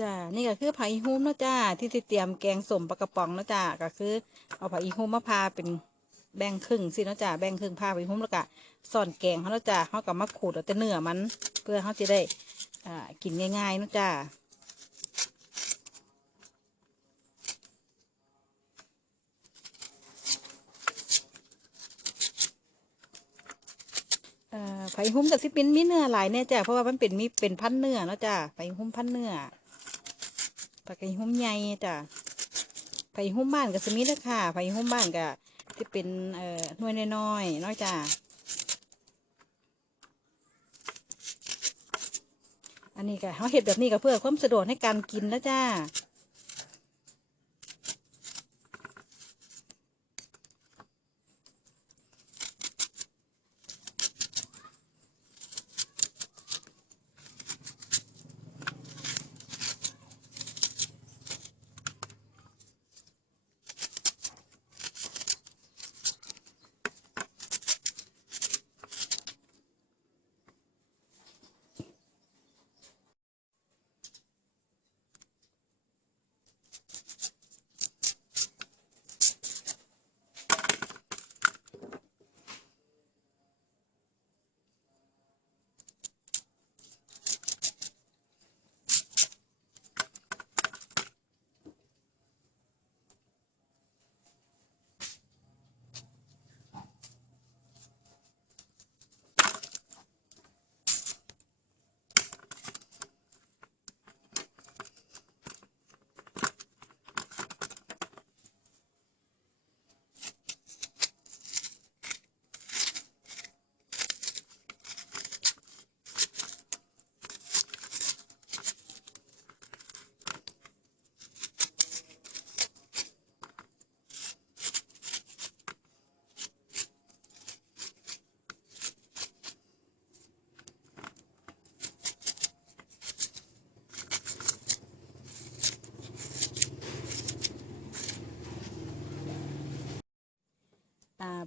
จ้านี่ก็คือผักอีหุ้มเนาะจ้า ที่เตรียมแกงส้มปลากระป๋องเนาะจ้า ก็คือ เอาผักอีหุ้มมาพาเป็นแบ่งครึ่งสิเนาะจ้า แบ่งครึ่งพาผักอีหุ้มแล้วก็ซ่อนแกงเขาเนาะจ้าเขาก็มาขูดเอาแต่เนื้อมัน เพื่อเขาจะได้อ่ากินง่ายๆเนาะจ้าเอ่อไผ่หุ้มกับซิเป็นมีเนื้อหลายเนี่ยจ้ะเพราะว่ามันเป็นมีเป็นพันเนื้อเนาะจ้ะไผ่หุ้มพันเนื้อ ปลาไก่หุ้มใหญ่จ้ะไผ่หุ้มบ้านกับสมิธค่ะไผ่หุ้มบ้านกับที่เป็นเอ่อหน่วยน้อยๆน้อยจ้ะอันนี้ก็เขาเห็ดแบบนี้ก็เพื่อความสะดวกในการกินนะจ้า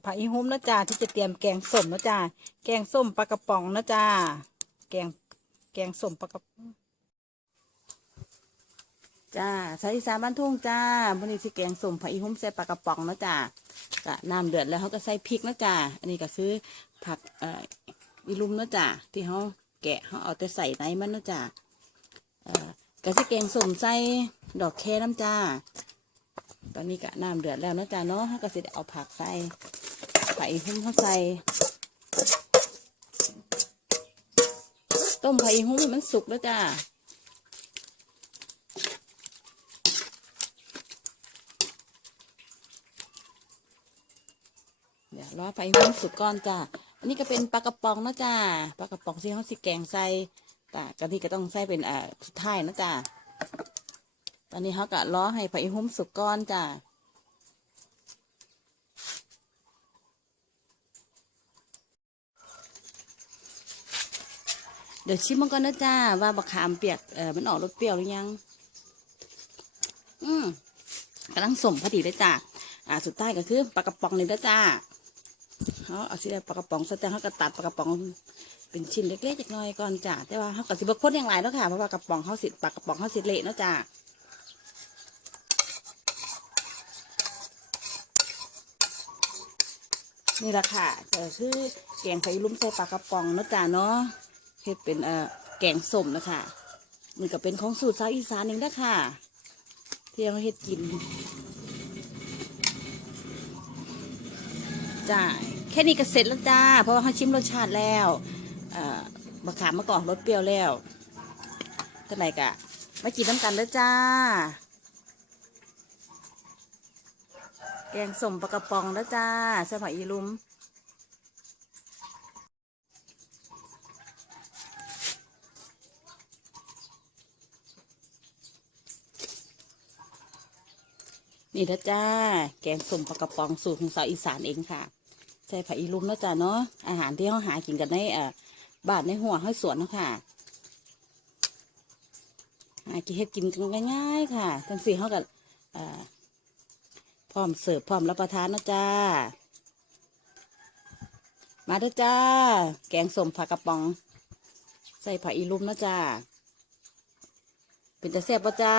ผักอีหุ้มนะจ้าที่จะเตรียมแกงส้มนะจ้าแกงส้มปลากระป๋องนะจ้าแกงแกงส้มปลากระป๋องจ้าใส่อีสานบ้านทุ่งจ้าวันนี้สิแกงส้มผักอีหุ้มใส่ปลากระป๋องนะจ้ากะน้ำเดือดแล้วเขาก็ใส่พริกนะจ้าอันนี้ก็คือผักเอ่ออีลุมนะจ้าที่เขาแกะเขาเอาแต่ใส่ในมันนะจ้าเอ่อก็สิแกงส้มใส่ดอกแคน้ำจ้า ตอนนี้กะน้ำเดือดแล้วเนาะจ้าเนาะเขาก็สิเอาผักใส่ ไผ่หุ้มเข้าใส่ต้มไผ่หุ้มให้มันสุกแล้วจ้าเดี๋ยวรอไผ่หุ้มสุกก่อนจ้าอันนี้ก็เป็นปลากระป๋องนะจ้าปลากระป๋องที่เขาสิแกงใส่แต่กะทิก็ต้องใส่เป็นอ่าสุดท้ายนะจ้าตอนนี้เขาก็ล้อให้ไผ่หุ้มสุกก้อนจ้า เดี๋ยวชิมมันก่อนนะจ้า ว่าบักขามเปียกเออมันออกรสเปรี้ยวหรือยัง อืมกำลังสมพอดีเลยจ้าอ่า สุดท้ายก็คือปลากระป๋องนี่นะจ้าเขาเอาสิได้ปลากระป๋องสแตนเขาก็ตัดปลากระป๋องเป็นชิ้นเล็กๆจักน่อยก่อนจ้าแต่ว่าเขาก็สิบคนอย่างไรเนาะค่ะเพราะว่ากระป๋องเขาสิปลากระป๋องเขาสิเละเนาะจ้านี่แหละค่ะก็คือแกงไฟลุ่มใส่ปลากระป๋องเนาะจ้าเนาะ ฮ็ดเป็นเอ่อแกงส้มนะคะมันก็เป็นของสูตรสาวอีสานเองนะค่ะที่เราเฮ็ดกินจ้าแค่นี้ก็เสร็จแล้วจ้า เพราะว่าเขาชิมรสชาติแล้วเอ่อมะขามมะกอกรสเปรี้ยวแล้วก็ไหนกะมากินน้ำกันแล้วจ้า แกงส้มปลากระป๋องแล้วจ้าสมัยอีลุม นี่นะจ้า แกงส้มปลากระป๋องสูตรของสาวอีสานเองค่ะ ใส่ผักอีลุ่มนะจ้าเนาะ อาหารที่เขาหากินกันในอ่บ้านในหัวห้อยสวนนะค่ะหากินเฮ็ดกินกันง่ายๆค่ะ ทั้งสี่เขากับอ่อพร้อมเสิร์ฟพร้อมรับประทานนะจ้า มาเด้อจ้า แกงส้มผักกระป๋อง ใส่ผักอีลุ่มนะจ้า เป็นจะแซ่บปะจ้า